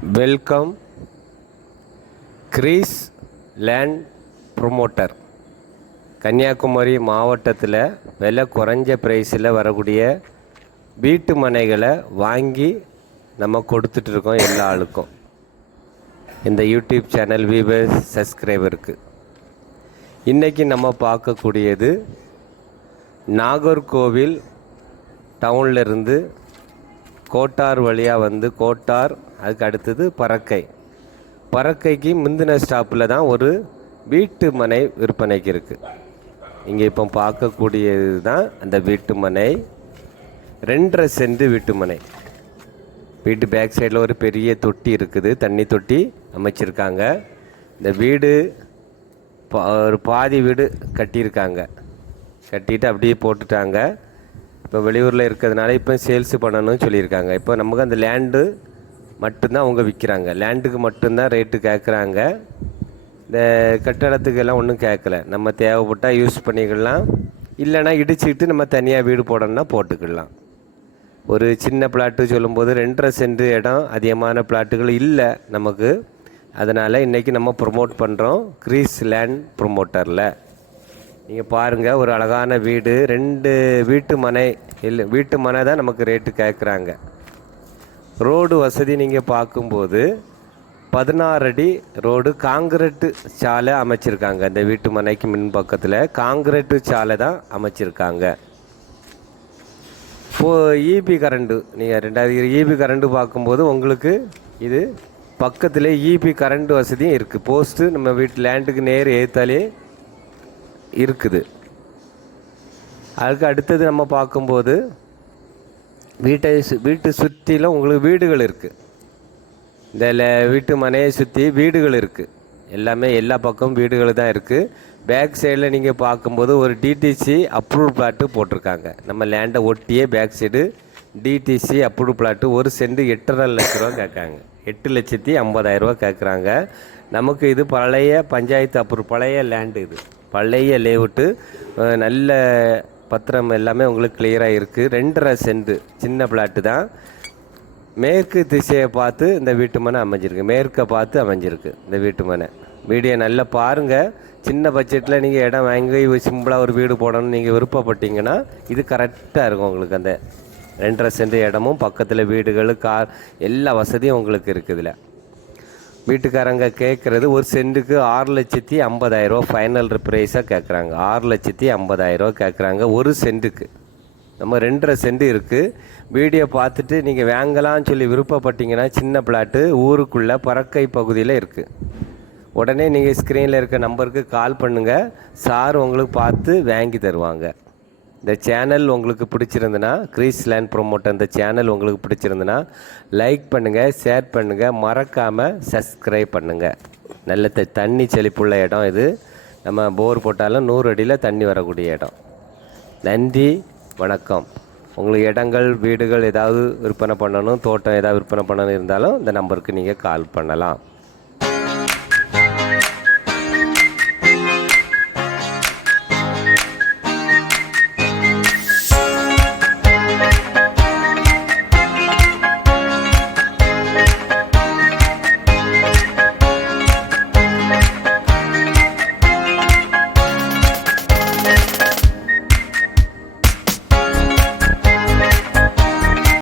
Welcome grace land promoter. Kanyakumari மாவட்டத்தில் விலை குறைஞ்ச ப்ரைஸில் வரக்கூடிய வீட்டு மனைகளை வாங்கி நம்ம கொடுத்துட்ருக்கோம் எல்லா ஆளுக்கும். இந்த யூடியூப் சேனல் வியூவர்ஸ் சப்ஸ்கிரைபருக்கு இன்றைக்கி நம்ம பார்க்கக்கூடியது நாகர்கோவில் டவுன்ல இருந்து கோட்டார் வழியாக வந்து கோட்டார் அதுக்கு அடுத்தது பறக்கை. பறக்கைக்கு முந்தின ஸ்டாப்பில் தான் ஒரு வீட்டு மனை விற்பனைக்கு இருக்குது இங்கே இப்போ பார்க்கக்கூடியது தான் அந்த வீட்டு மனை. ரெண்டரை சென்ட் வீட்டு மனை. வீட்டு பேக் சைடில் ஒரு பெரிய தொட்டி இருக்குது. தண்ணி தொட்டி அமைச்சிருக்காங்க. இந்த வீடு பா- ஒரு பாதி வீடு கட்டியிருக்காங்க. கட்டிட்டு அப்படியே போட்டுட்டாங்க. இப்போ வெளியூரில் இருக்கிறதுனால இப்போ சேல்ஸ் பண்ணணும்னு சொல்லியிருக்காங்க. இப்போ நமக்கு அந்த லேண்டு மட்டும்தான் அவங்க விற்கிறாங்க லேண்டுக்கு மட்டும்தான் ரேட்டு கேட்குறாங்க இந்த கட்டடத்துக்கெல்லாம் ஒன்றும் கேட்கல நம்ம தேவைப்பட்டால் யூஸ் பண்ணிக்கலாம். இல்லைன்னா இடிச்சுக்கிட்டு நம்ம தனியாக வீடு போடணும்னா போட்டுக்கலாம். ஒரு சின்ன பிளாட்டு சொல்லும்போது ரெண்டரை சென்ட் இடம் அதிகமான பிளாட்டுகள் இல்லை நமக்கு. அதனால் இன்றைக்கி நம்ம ப்ரொமோட் பண்ணுறோம் கிரீஸ் லேண்ட் ப்ரொமோட்டரில் நீங்கள் பாருங்கள் ஒரு அழகான வீடு. ரெண்டு வீட்டு மனை இல்லை வீட்டு மனை தான் நமக்கு ரேட்டு கேட்குறாங்க ரோடு வசதி நீங்கள் பார்க்கும்போது பதினாறு அடி ரோடு காங்கிரட்டு சாலை அமைச்சிருக்காங்க. இந்த வீட்டு மனைக்கு மின் பக்கத்தில் காங்கிரட்டு சாலை தான் அமைச்சிருக்காங்க. இப்போது இபி கரண்ட்டு நீங்கள் ரெண்டாயிரம் இபி கரண்ட்டு பார்க்கும்போது உங்களுக்கு இது பக்கத்தில் இபி கரண்ட் வசதியும் இருக்குது போஸ்ட்டு நம்ம வீட்டு லேண்டுக்கு நேர் ஏற்றாலே இருக்குது. அதுக்கு அடுத்தது நம்ம பார்க்கும்போது வீட்டை சு- வீட்டு சுற்றிலும் உங்களுக்கு வீடுகள் இருக்குது இந்த வீட்டு மனையை சுற்றி வீடுகள் இருக்குது எல்லாமே எல்லா பக்கமும் வீடுகள் தான் இருக்குது பேக் சைடில் நீங்கள் பார்க்கும்போது ஒரு டிடிசி அப்ரூவ் பிளாட்டு போட்டிருக்காங்க. நம்ம லேண்டை ஒட்டியே back side DTCP approve plot ஒரு சென்ட் எட்டரை லட்ச ரூபா கேட்காங்க. எட்டு லட்சத்தி ஐம்பதாயிரம் ரூபா கேட்குறாங்க. நமக்கு இது பழைய பஞ்சாயத்து அப்ரூவ் பழைய லேண்டு இது. பழைய லேவுட்டு நல்ல பத்திரம் எல்லாமே உங்களுக்கு கிளியராக இருக்குது ரெண்டரை சென்ட் சின்ன பிளாட்டு தான். மேற்கு திசையை பார்த்து இந்த வீட்டு மனை அமைஞ்சிருக்கு. மேற்கை பார்த்து அமைஞ்சிருக்கு இந்த வீட்டு மனை. வீடியோ நல்லா பாருங்கள் சின்ன பட்ஜெட்டில் நீங்கள் இடம் வாங்கி சிம்பிளாக ஒரு வீடு போடணும்னு நீங்கள் விருப்பப்பட்டீங்கன்னா இது கரெக்டாக இருக்கும் உங்களுக்கு அந்த ரெண்டரை சென்ட் இடமும் பக்கத்தில் வீடுகள் கார் எல்லா வசதியும் உங்களுக்கு இருக்குதுல. வீட்டுக்காரங்க கேட்குறது ஒரு சென்ட்டுக்கு ஆறு லட்சத்தி ஐம்பதாயிரரூவா ஃபைனல் ப்ரைஸாக கேட்குறாங்க ஆறு லட்சத்தி ஐம்பதாயிரரூவா கேட்குறாங்க ஒரு சென்ட்டுக்கு. நம்ம ரெண்டரை சென்ட் இருக்குது வீடியோ பார்த்துட்டு நீங்கள் வாங்கலாம்னு சொல்லி விருப்பப்பட்டீங்கன்னா சின்ன பிளாட்டு ஊருக்குள்ளே பறக்கை பகுதியில் இருக்குது உடனே நீங்கள் ஸ்க்ரீனில் இருக்க நம்பருக்கு கால் பண்ணுங்கள் சார் உங்களுக்கு பார்த்து வாங்கி தருவாங்க. இந்த சேனல் உங்களுக்கு பிடிச்சிருந்துன்னா கிரீஸ் லேண்ட் ப்ரொமோட்டர் இந்த சேனல் உங்களுக்கு பிடிச்சிருந்துன்னா லைக் பண்ணுங்கள் ஷேர் பண்ணுங்கள் மறக்காமல் சப்ஸ்கிரைப் பண்ணுங்கள் நல்ல த தண்ணி செழிப்புள்ள இடம் இது. நம்ம போர் போட்டாலும் நூறு அடியில் தண்ணி வரக்கூடிய இடம். நன்றி வணக்கம். உங்களுக்கு இடங்கள் வீடுகள் ஏதாவது விற்பனை பண்ணணும் தோட்டம் ஏதாவது விற்பனை பண்ணணும் இருந்தாலும் இந்த நம்பருக்கு நீங்கள் கால் பண்ணலாம்.